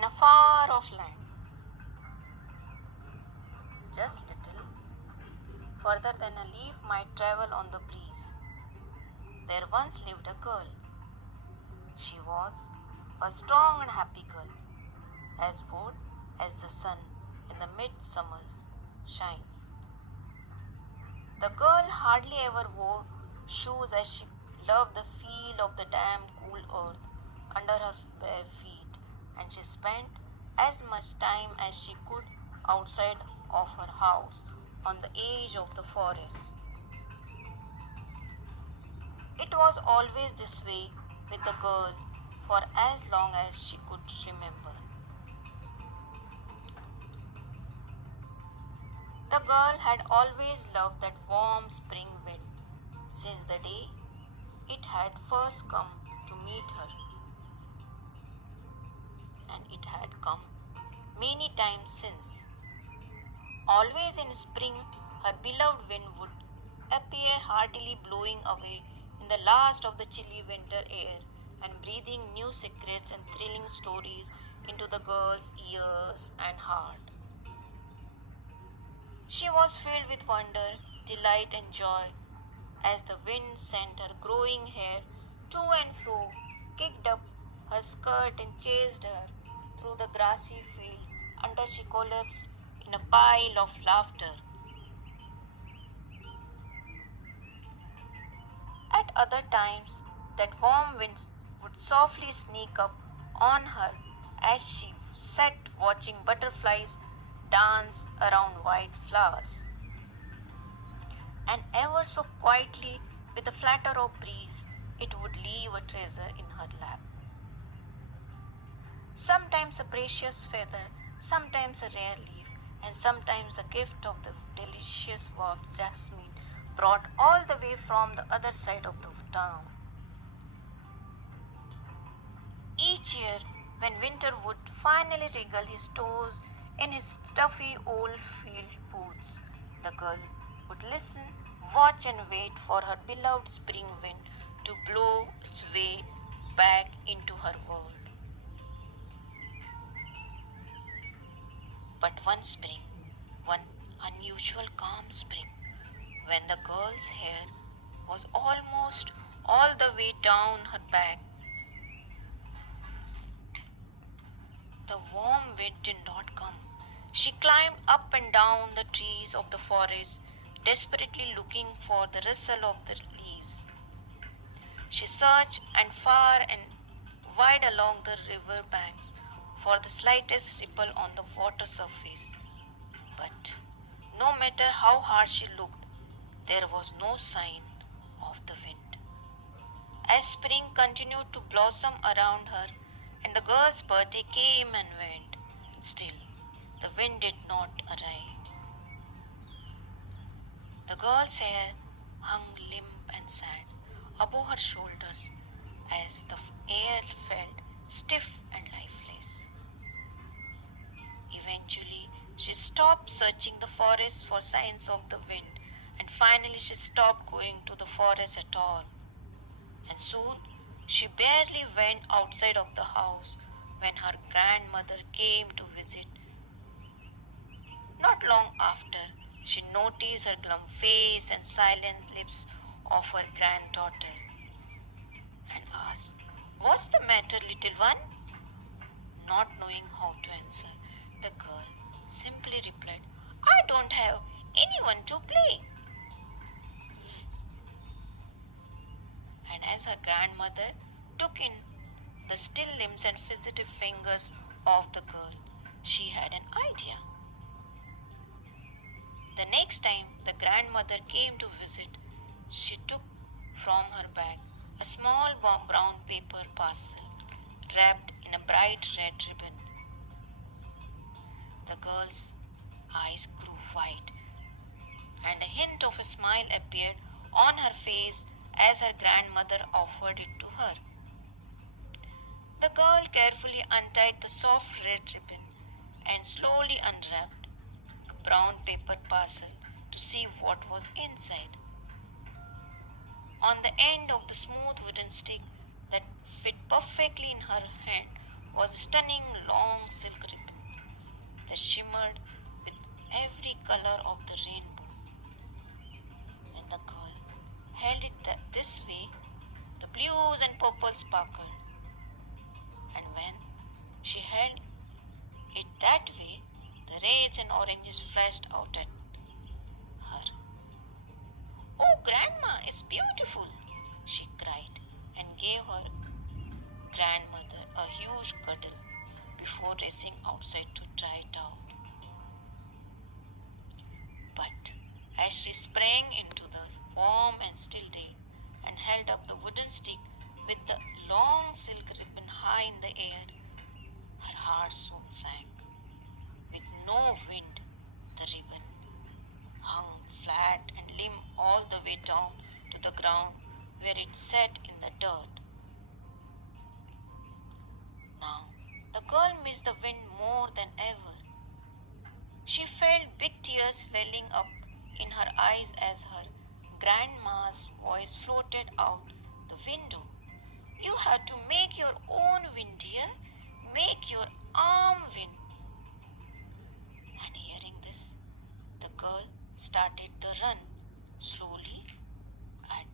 in a far off land. Just little further than a leaf might travel on the breeze, there once lived a girl. She was a strong and happy girl, as bold as the sun in the midsummer shines. The girl hardly ever wore shoes as she loved the feel of the damp cool earth under her bare feet, and she spent as much time as she could outside of her house on the edge of the forest. It was always this way with the girl for as long as she could remember. The girl had always loved that warm spring wind since the day it had first come to meet her, and it had come many times since. Always in spring, her beloved wind would appear heartily blowing away in the last of the chilly winter air and breathing new secrets and thrilling stories into the girl's ears and heart. She was filled with wonder, delight, and joy as the wind sent her growing hair to and fro, kicked up her skirt, and chased her through the grassy field until she collapsed in a pile of laughter. At other times, that warm wind would softly sneak up on her as she sat watching butterflies dance around white flowers. And ever so quietly, with a flutter of breeze, it would leave a treasure in her lap. Sometimes a precious feather, sometimes a rare leaf, and sometimes the gift of the delicious warm jasmine brought all the way from the other side of the town. Each year, when winter would finally wriggle his toes in his stuffy old field boots, the girl would listen, watch, and wait for her beloved spring wind to blow its way back into her world. But one spring, one unusual calm spring, when the girl's hair was almost all the way down her back, the warm wind did not come. She climbed up and down the trees of the forest, desperately looking for the rustle of the leaves. She searched and far and wide along the river banks for the slightest ripple on the water surface. But no matter how hard she looked, there was no sign of the wind. As spring continued to blossom around her and the girl's birthday came and went, still the wind did not arrive. The girl's hair hung limp and sad above her shoulders as the air felt stiff and lifeless. Eventually, she stopped searching the forest for signs of the wind, and finally, she stopped going to the forest at all. And soon, she barely went outside of the house when her grandmother came to visit. Not long after, she noticed her glum face and silent lips of her granddaughter and asked, "What's the matter, little one?" Not knowing how to answer, the girl simply replied, "I don't have anyone to play." And as her grandmother took in the still limbs and fidgeted fingers of the girl, she had an idea. The next time the grandmother came to visit, she took from her bag a small brown paper parcel wrapped in a bright red ribbon. The girl's eyes grew wide, and a hint of a smile appeared on her face as her grandmother offered it to her. The girl carefully untied the soft red ribbon and slowly unwrapped the brown paper parcel to see what was inside. On the end of the smooth wooden stick that fit perfectly in her hand was a stunning long silk ribbon that shimmered with every color of the rainbow. When the girl held it this way, the blues and purples sparkled, and when she held it that way, the reds and oranges flashed out at her. "Oh, Grandma, it's beautiful!" she cried, and gave her grandmother a huge cuddle before racing outside to try it out. But as she sprang into the warm and still day and held up the wooden stick with the long silk ribbon high in the air, her heart soon sank. With no wind, the ribbon hung flat and limp all the way down to the ground where it sat in the dirt. Now, the girl missed the wind more than ever. She felt big tears welling up in her eyes as her grandma's voice floated out the window. "You have to make your own wind, dear. Make your arm wind." And hearing this, the girl started the run slowly at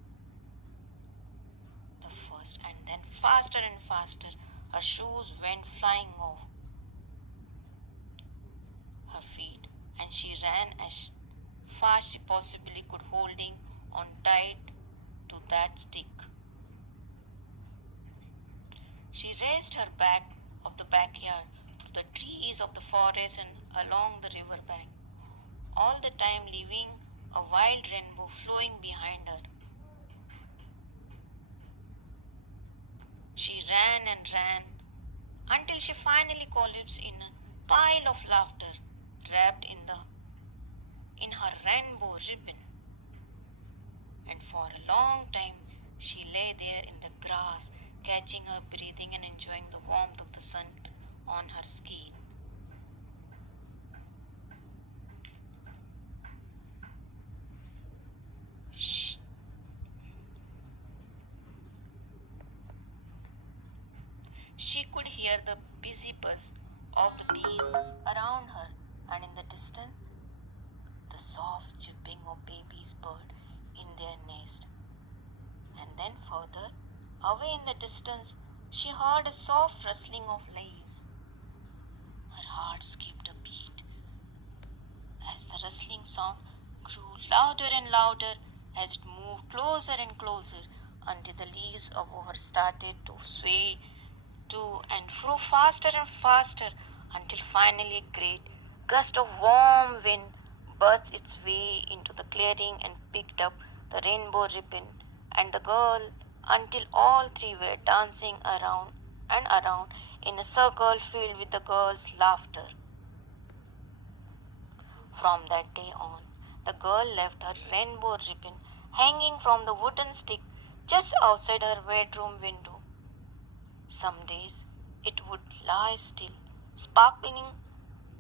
the first, and then faster and faster. Her shoes went flying off her feet, and she ran as fast she possibly could, holding on tight to that stick. She raced her back of the backyard, through the trees of the forest and along the river bank, all the time leaving a wild rainbow flowing behind her. She ran and ran until she finally collapsed in a pile of laughter, wrapped in her rainbow ribbon. And for a long time she lay there in the grass, catching her breathing and enjoying the warmth of the sun on her skin. Shh. She could hear the busy buzz of the bees around her, and in the distance, the soft chirping of baby's bird in their nest. And then further away in the distance, she heard a soft rustling of leaves. Her heart skipped a beat as the rustling sound grew louder and louder as it moved closer and closer until the leaves above her started to sway to and fro faster and faster until finally a great gust of warm wind burst its way into the clearing and picked up the rainbow ribbon and the girl until all three were dancing around and around in a circle filled with the girl's laughter. From that day on, the girl left her rainbow ribbon hanging from the wooden stick just outside her bedroom window. Some days it would lie still, sparkling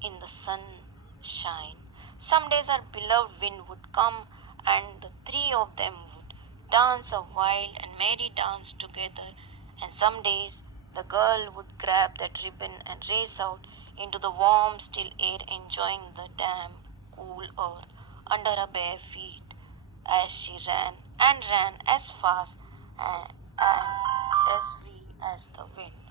in the sunshine. Some days her beloved wind would come, and the three of them would dance a wild and merry dance together. And some days the girl would grab that ribbon and race out into the warm, still air, enjoying the damp, cool earth under her bare feet as she ran as fast and as free as the wind.